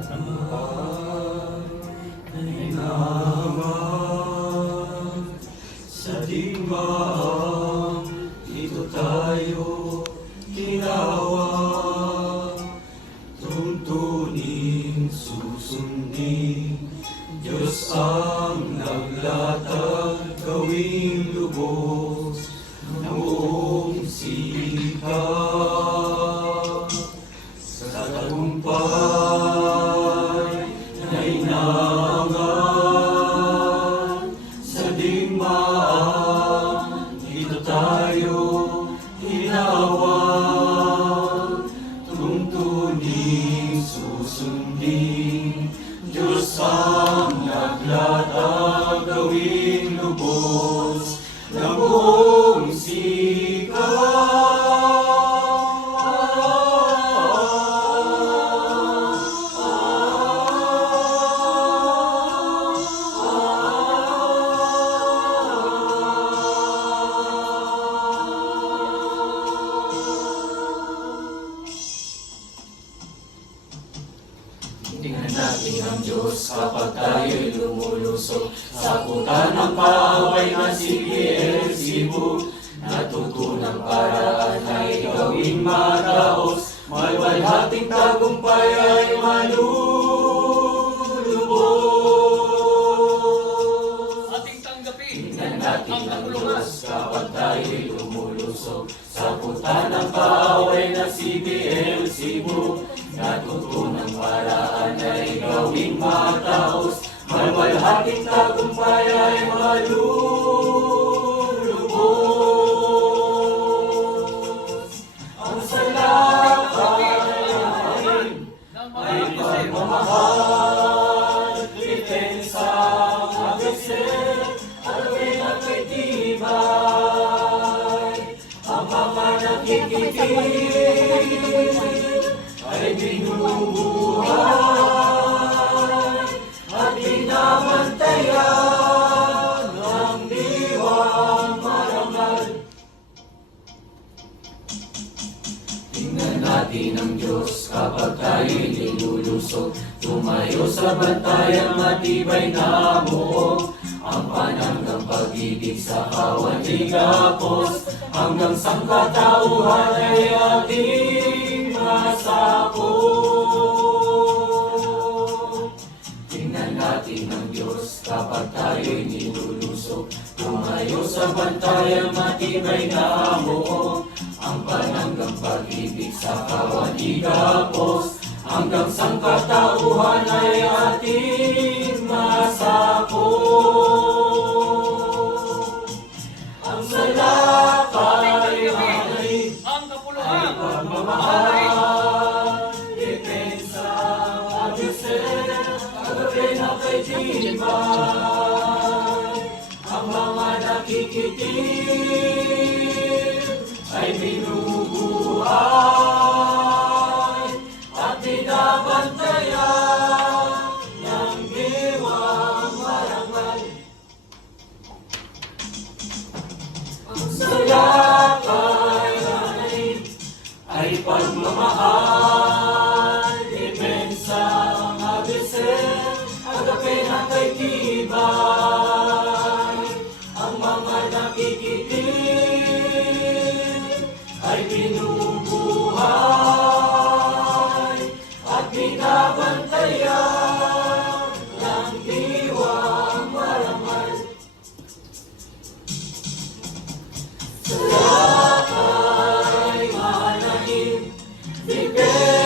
Ay naman sa digmaan, dito tayo ginawa. Tuntunin, susundin, Diyos ang naglatag, gawing lubos ng buong sikap. Sa tagumpay na inangan, sa digmaan, dito tayo ginawa. Tuntunin, susundin, Diyos ang naglatag, gawing lubos ng buong sikap. Tingnan natin ang Diyos kapag tayo'y lumulusok sa punta ng kaaway na si Beelzebub. Natutunang paraan ay gawing mataos, malwalhating tagumpay ay malulubos. Ating tanggapin Tingnan natin ang ang kapulungan. Diyos kapag tayo'y lumulusok sa punta ng kaaway na si Beelzebub. Natutunang paraan ay gawing mataos, malwalhating tagumpay ay malulubos. Ang salakay ay pagmamahal, depensa, agasin, alawin at may tibay. Ang mga nakikinig ay binubuhay at binabantayan ng diwang marangal. Tingnan natin ang Diyos kapag tayo'y nilulusog, tumayo sa bantayang matibay na buo. Ang pananggang pag-ibig sa kawan ligapos, hanggang sangkatauhan ay ating masako. Tingnan natin ang Diyos kapag tayo'y nilulusog, tumayo sa bantayang matibay na buo. Ang pananggang pag-ibig sa kawan ligapos, hanggang sangkatauhan ay ating masako. Ang salakay ay Ang kapulungan. pagmamahal, depensa, agasin, agapin at kay tibay. Ang mga nakikinig ay binubuhay at binabantayan ng diwang marangal. Ang salakay ay pagmamahal, depensa, agasin, agapin at kay tibay. Ang mga nakikinig ay binubuhay at binabantayan ng diwang marangal. Salakay manahim, depensa,